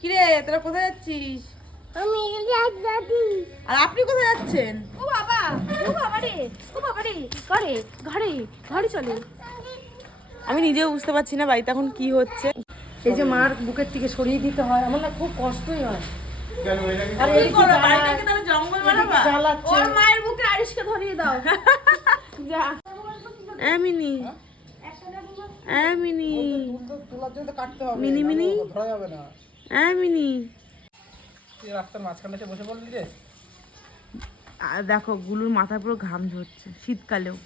কিরে তোরা কোথায় যাচ্ছিস? আমি আর আপনি কোথায় যাচ্ছেন? ও বাবা ও বাবা রে ও বাবা রে ঘরে ঘরে ঘরে চলে। আমি নিজেও বুঝতে পারছি না বাড়িতে এখন কি হচ্ছে। এই যে মার বুকের থেকে সরিয়ে দিতে হয় আমার না খুব কষ্টই হয়। আর এই বাড়িটাকে তাহলে জঙ্গল বানাবা? ওর মায়ের বুকে আরিশকে ধরিয়ে দাও। যা। এমিনি এমিনি তোলার জন্য তো কাটতে হবে মিনি মিনি। রাস্তার মাঝখানে বসে পড়লি রে? আর দেখো গুলুর মাথা পুরো ঘাম ঝরছে শীতকালেও।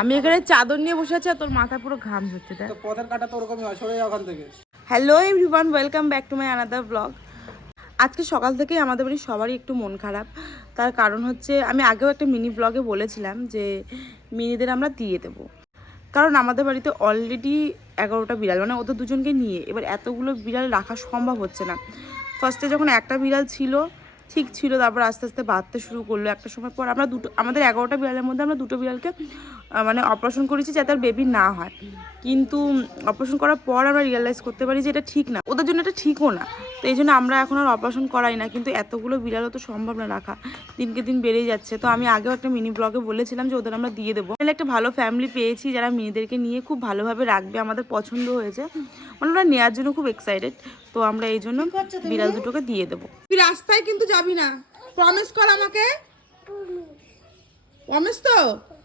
আমি এখানে চাদর নিয়ে বসে আছি আর তোর মাথা পুরো ঘাম ঝরছে দেখ। কাটা তো ওরকমই হয় সরে ওখান থেকে। Hello everyone welcome back to my another blog আজকে সকাল থেকেই আমাদের বাড়ির সবারই একটু মন খারাপ। তার কারণ হচ্ছে আমি আগেও একটা মিনি ব্লগে বলেছিলাম যে মিনিদের আমরা দিয়ে দেবো। কারণ আমাদের বাড়িতে অলরেডি এগারোটা বিড়াল মানে ওদের দুজনকে নিয়ে এবার এতগুলো বিড়াল রাখা সম্ভব হচ্ছে না। ফার্স্টে যখন একটা বিড়াল ছিল, ঠিক ছিল, তারপর আস্তে আস্তে বাড়তে শুরু করল। একটা সময় পর আমরা দুটো, আমাদের এগারোটা বিড়ালের মধ্যে আমরা দুটো বিড়ালকে মানে অপারেশন করেছি যাতে আর বেবি না হয়। কিন্তু অপারেশন করার পর আমরা রিয়েলাইজ করতে পারি যে এটা ঠিক না। ওদের জন্য এটা ঠিকও না। তো এই জন্য আমরা এখন আর অপারেশন করাই না। কিন্তু এতগুলো বিড়ালও তো সম্ভব না রাখা। দিনকে দিন বেড়েই যাচ্ছে। তো আমি আগেও একটা মিনি ব্লগে বলেছিলাম যে ওদের আমরা দিয়ে দেবো। তাহলে একটা ভালো ফ্যামিলি পেয়েছি যারা মেয়েদেরকে নিয়ে খুব ভালোভাবে রাখবে আমাদের পছন্দ হয়েছে। মানে ওরা নেওয়ার জন্য খুব এক্সাইটেড তো আমরা এই জন্য বিড়াল দুটোকে দিয়ে দেবো। তুই রাস্তায় কিন্তু যাবি না। প্রমিস কর আমাকে। প্রমিস তো?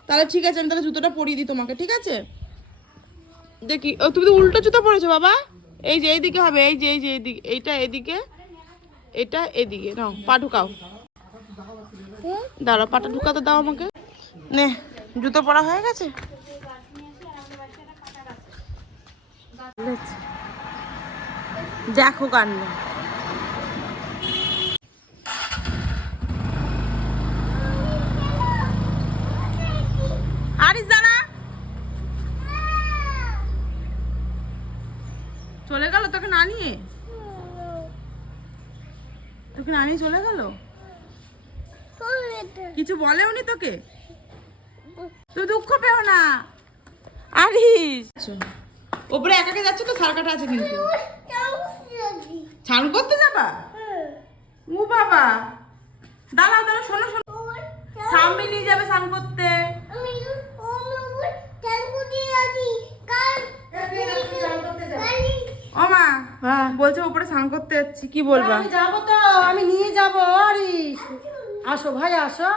তাহলে ঠিক আছে আমি তাহলে জুতোটা পরিয়ে দিই তোমাকে ঠিক আছে? দেখি ও তুমি তো উল্টো জুতো পরেছো বাবা। এই যে এইদিকে হবে এই যে এই যে এইদিকে এইটা এদিকে এটা এদিকে নাও পা ঢুকাও। দাঁড়াও পাটা ঢুকাতে দাও আমাকে। নে জুতো পরা হয়ে গেছে? দেখো কান্ড আরিস দাঁড়া চলে গেল তোকে না নিয়ে তোকে না নিয়ে চলে গেল? কিছু বলেও নি তোকে তুই দুঃখ পেও না। আরিস ওপরে একাকে যাচ্ছে তো সার কাটা আছে কিন্তু। স্নান করতে যাবা? ও বাবা। দাঁড়াও দাঁড়াও শোনো শোনো। সামনে নিয়ে যাবে স্নান করতে। ও মা। বলছে ওপরে স্নান করতে যাচ্ছি কি বলবা? আমি যাব তো আমি নিয়ে যাব আরিস আসো ভাই আসো।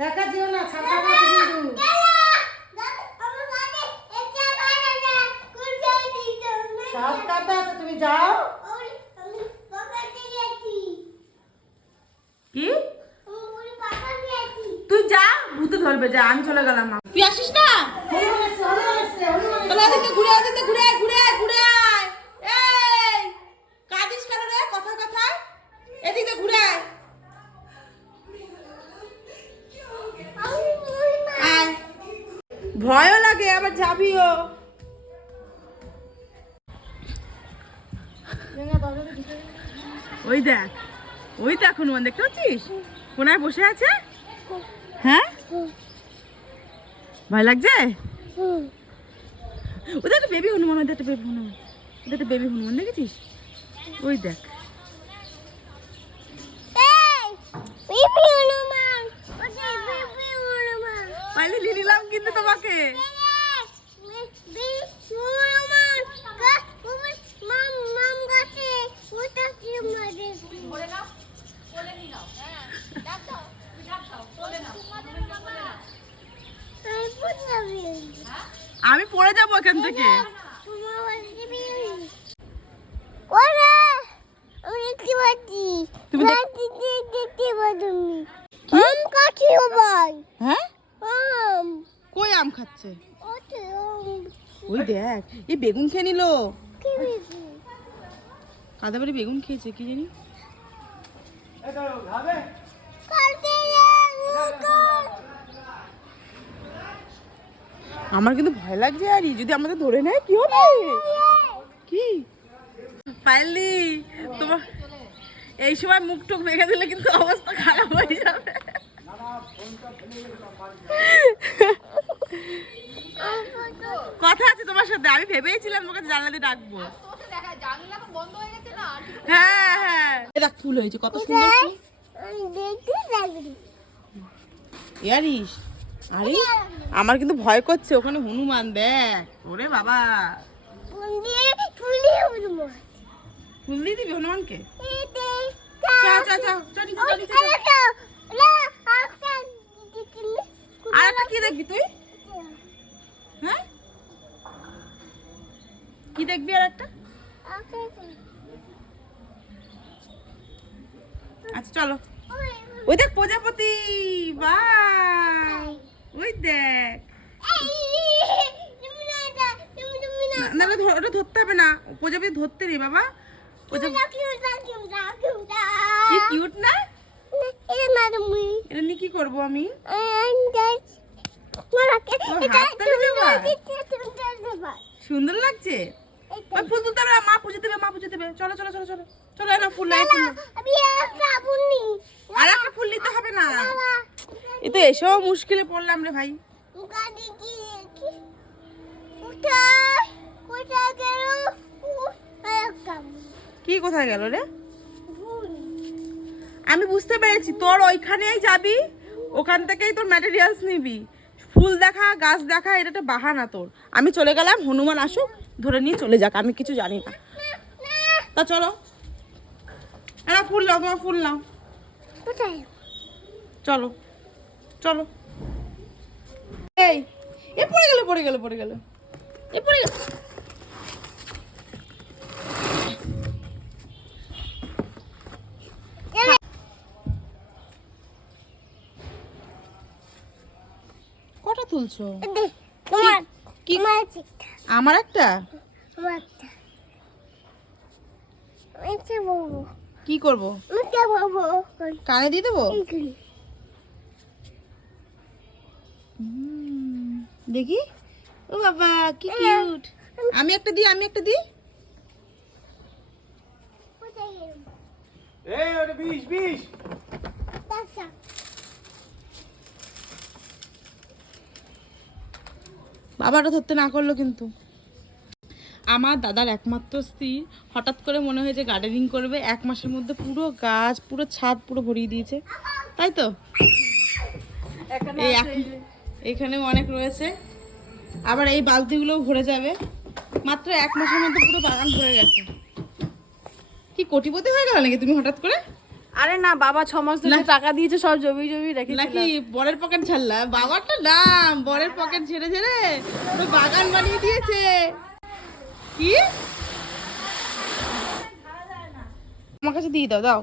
একা যেও না ছাতা সাত আছে তুমি যাও। কি? তুই যা ভূতে ধরবে যা আমি চলে গেলাম তুই আসিস না? ঘুরে ঘুরে ঘুরে ঘুরে আয়। এই, কাঁদিস কেন রে? কথায় কথায়? আয়। ভয়ও লাগে, আবার যাবিও। ওই দেখ ওই দেখ হনুমান, দেখতে পাচ্ছিস? কোনায় বসে আছে? হ্যাঁ? ভয় লাগছে? ওদের একটা বেবি হনুমান, ওদের একটা বেবি হনুমান। ওদের একটা বেবি হনুমান, দেখেছিস? ওই দেখ। পাইলে নিলাম কিন্তু তোমাকে। আমি পড়ে যাব এখান থেকে তুমি দেখ- আম কাছি ভাই হ্যাঁ আম কই আম ওই দেখ এই বেগুন খেয়ে নিল। কাদা কাদাবাড়ি বেগুন খেয়েছে কি জানি? আমার কিন্তু ভয় লাগছে আর। যদি আমাকে ধরে নেয় কি হবে? কি? পাইলি তোমার এই সময় মুখ টুক মেখে দিলে কিন্তু অবস্থা খারাপ হয়ে যাবে। আমি ভেবেইছিলাম তোমাকে জানলা দিয়ে ডাকবো। দেখ ফুল হয়েছে কত সুন্দর ইয়ারিস আরে আমার কিন্তু ভয় করছে ওখানে হনুমান দেখ। ওরে বাবা। ফুল দিয়ে দিবি হনুমানকে? আর একটা কি দেখবি তুই? হ্যাঁ? কি দেখবি আর একটা? আচ্ছা চলো। ওই দেখ প্রজাপতি। বাহ! ওই দেখ। না, না ওটা ধর- ওটা ধরতে হবে না। প্রজাপতি ধরতে নেই বাবা। প্রজাপতি কি কিউট না? এটা নিয়ে কি করব আমি? সুন্দর লাগছে? ওই ফুল তুলতে হবে না, মা পুজো দেবে মা পুজো দেবে। চলো চলো চলো চলো। চলো এই নাও ফুল নাও, এই ফুল নাও। আর একটা ফুল নিতে হবে না। এ তো এসেও মুশকিলে পড়লাম রে ভাই। কি? কোথায়? গেল? রে? আমি বুঝতে পেরেছি তোর ওইখানেই যাবি ওখান থেকেই তোর ম্যাটেরিয়ালস নিবি। ফুল দেখা গাছ দেখা এটা একটা বাহানা তোর। আমি চলে গেলাম হনুমান আসুক ধরে নিয়ে চলে যাক আমি কিছু জানি না। তা চলো। এরা ফুল নাও তোমার ফুল নাও। চলো চলো। এই এ পড়ে গেল পড়ে গেল পড়ে গেল। এ পড়ে গেল। কটা তুলছো? তোমার কি চিঠা আমার একটা? কি করব? কানে দিয়ে দেবো? দেখি। ও বাবা কি কিউট। আমি একটা দিই আমি একটা দিই? এই ওটা বিষ বিষ। বাবাটা ধরতে না করল কিন্তু। আমার দাদার একমাত্র স্ত্রী হঠাৎ করে মনে হয় যে গার্ডেনিং করবে এক মাসের মধ্যে পুরো গাছ পুরো ছাদ পুরো ভরিয়ে দিয়েছে। তাই তো? এই এখানেও অনেক রয়েছে। আবার এই বালতিগুলোও ভরে যাবে। মাত্র এক মাসের মধ্যে পুরো বাগান ভরে গেছে। কি কোটিপতি হয়ে গেল নাকি তুমি হঠাৎ করে? আরে না বাবা ছ মাস ধরে টাকা দিয়েছে সব জমি জমি রেখেছিল। নাকি বরের পকেট ছাড়লা। বাবার তো নাম বরের পকেট ঝেড়ে ঝেড়ে পুরো বাগান বানিয়ে দিয়েছে। কি? আমার কাছে দিয়ে দাও দাও।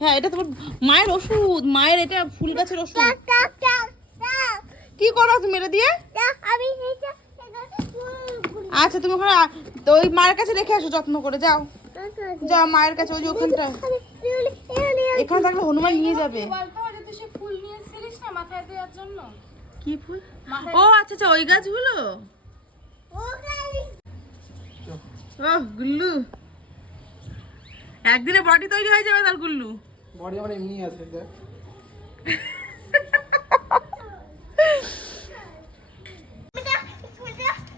হ্যাঁ এটা তোমার মায়ের ওষুধ মায়ের এটা ফুল গাছের ওষুধ। কি করো তুমি এটা দিয়ে? আচ্ছা তুমি ওখানে ওই মায়ের কাছে রেখে আসো যত্ন করে যাও। যাও মায়ের কাছে ওই যে ওখানটা। এখানে থাকলে হনুমান নিয়ে যাবে। বলতো যে তুই সে ফুল? নিয়ে এসেছিলিস না মাথায় দেওয়ার জন্য কি ফুল ও আচ্ছা আচ্ছা ওই গাছগুলো? ও গুল্লু। একদিনে বডি তৈরি হয়ে যাবে তার গুল্লু। বডি আমার এমনি আছে দেখ।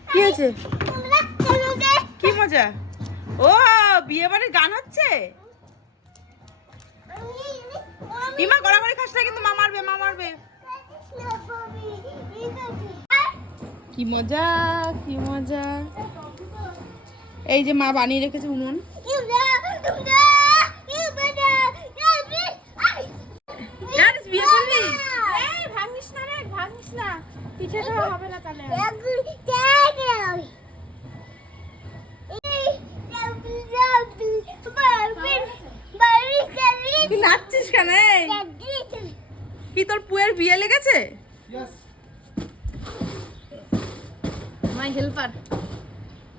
কি হয়েছে? কি মজা? ও বিয়ে বাড়ির গান হচ্ছে? ইমা গড়াগড়ি খাস না কিন্তু মা মারবে মা মারবে। কি মজা কি মজা। এই যে মা বানিয়ে রেখেছে উনুন। বিয়ে করলি? ভাঙিস না রে ভাঙিস না। পিঠেটা হবে না তাহলে কি নাচছিস কেন এই? কি তোর পুয়ের বিয়ে লেগেছে? ইয়েস মাই হেল্পার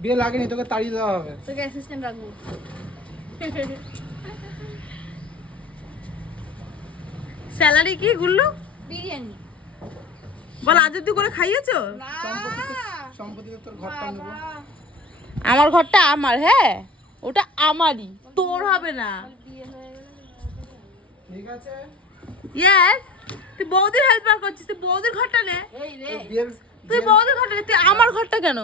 বিয়ে লাগেনি তোকে তাড়িয়ে দেওয়া হবে। তোকে অ্যাসিস্ট্যান্ট রাখব। স্যালারি কি গুল্লু? বিরিয়ানি। বল আজ অব্দি করে খাইয়েছো? সম্পত্তিতে তোর ঘরটা নেব। আমার ঘরটা আমার হ্যাঁ? ওটা আমারই তোর হবে না। ঠিক আছে। ইয়েস তুই বৌদির হেল্পার করছিস তুই বৌদির ঘরটা নে। এই রে বিয়ের তুই বৌদির ঘরটা তুই আমার ঘরটা কেন?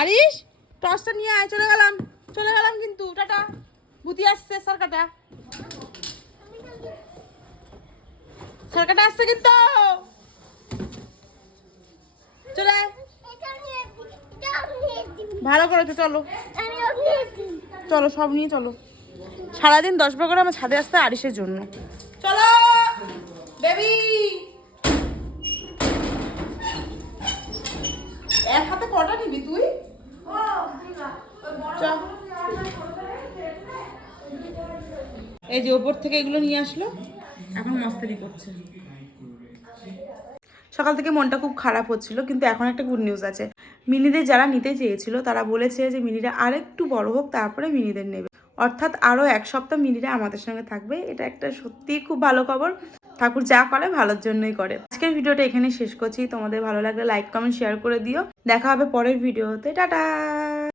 আরিস টসটা নিয়ে আয় চলে গেলাম চলে গেলাম কিন্তু টাটা। পুতি আসছে সরকাটা সরকাটা আসছে কিন্তু। চলে ভালো করেছ চলো। আমি নিয়ে দিই চলো সব নিয়ে চলো। সারাদিন দশ বার করে আমার ছাদে আসতে আরিসের জন্য। চলো। বেবি! এক হাতে কটা নিবি তুই? এই যে ওপর থেকে এগুলো নিয়ে আসলো এখন মস্তারি করছে। সকাল থেকে মনটা খুব খারাপ হচ্ছিল কিন্তু এখন একটা গুড নিউজ আছে। মিনিদের যারা নিতে চেয়েছিল তারা বলেছে যে মিনিরা আরেকটু বড় হোক তারপরে মিনিদের নেবে। অর্থাৎ আরও এক সপ্তাহ মিনিরা আমাদের সঙ্গে থাকবে এটা একটা সত্যিই খুব ভালো খবর। ঠাকুর যা করে ভালোর জন্যই করে। আজকের ভিডিওটা এখানে শেষ করছি। তোমাদের ভালো লাগলে লাইক কমেন্ট শেয়ার করে দিও। দেখা হবে পরের ভিডিওতে। টাটা!